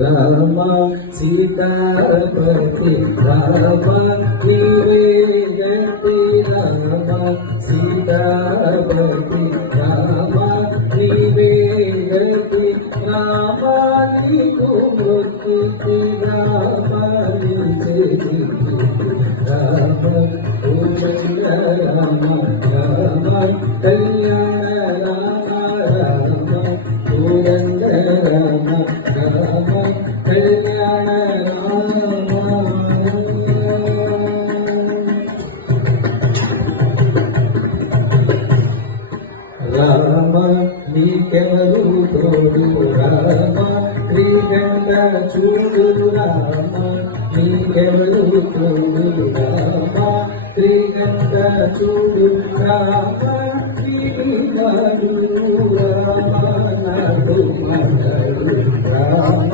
రామ సీతాపతి రామ నీవే గతి రామ సీతాపతి రామ నీవే గతి రామ నీకు ముక్తి రామ రామ రామ రామ కళ్యాణ రామ రామ రామ రామ కళ్యాణ రామ నీకెవరు తోడు రామ శ్రీగంట చూడు రామ నీకెవరు తోడు రామ శ్రీగంట చూడు రామ శ్రీగాడు రామ నాడు మగడు రామ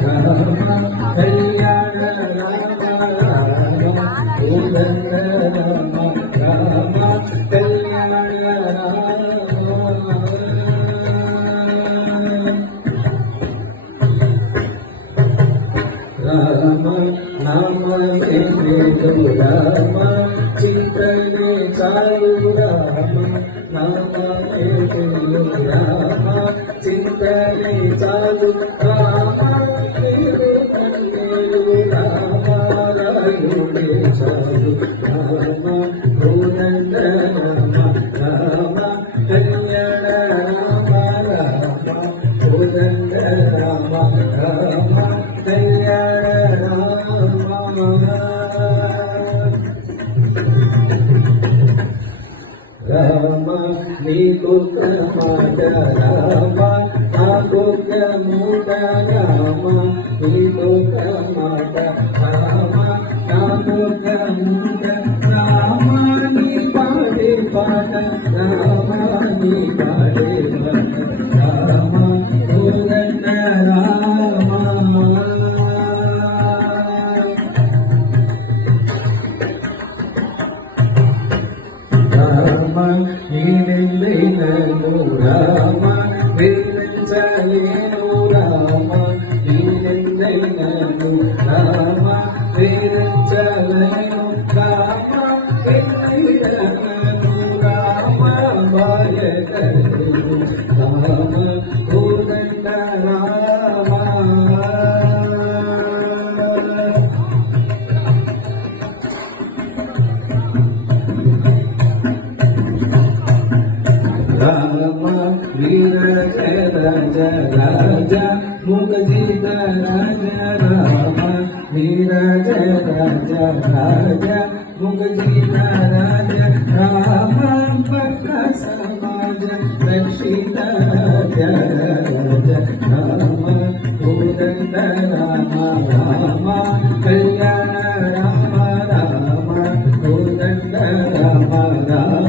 రామ కళ్యాణ రామ రామ రామ రామ కళ్యాణ రామ నామమే రామ చింతనే చాలు రామ నామమే రామ చింతనే చాలు రామ రామ రాయుడే చాలు రామ కోదండ రామ రామ కళ్యాణ రామ రామ కోదండ రామ రామ కళ్యాణ రామ నీకొక్క మాట రామ నాకొక్క మూట రామ నీకొక్క మాట రామ నాకొక్క మూట రామ నీ పాడే పాట రామ నీ పాడే పాట రామ కోదండ రామ రామ నీనెల్లైనను రామ వేరించలేను రామ నీనెల్లైనను రామ వేరించలేను రామ ఎల్లైనను రామ బాయకరు రామ కోదండ రామ రామ వీర జయ రాజ రాజ ముగజిత రాజ రామ వీర జయ రాజ రాజ ముగజిత రాజ రామ భక్త సమాజ రక్షిత రాజ రామ కోదండ రామ రామ కళ్యాణ రామ రామ కోదండ రామ రామ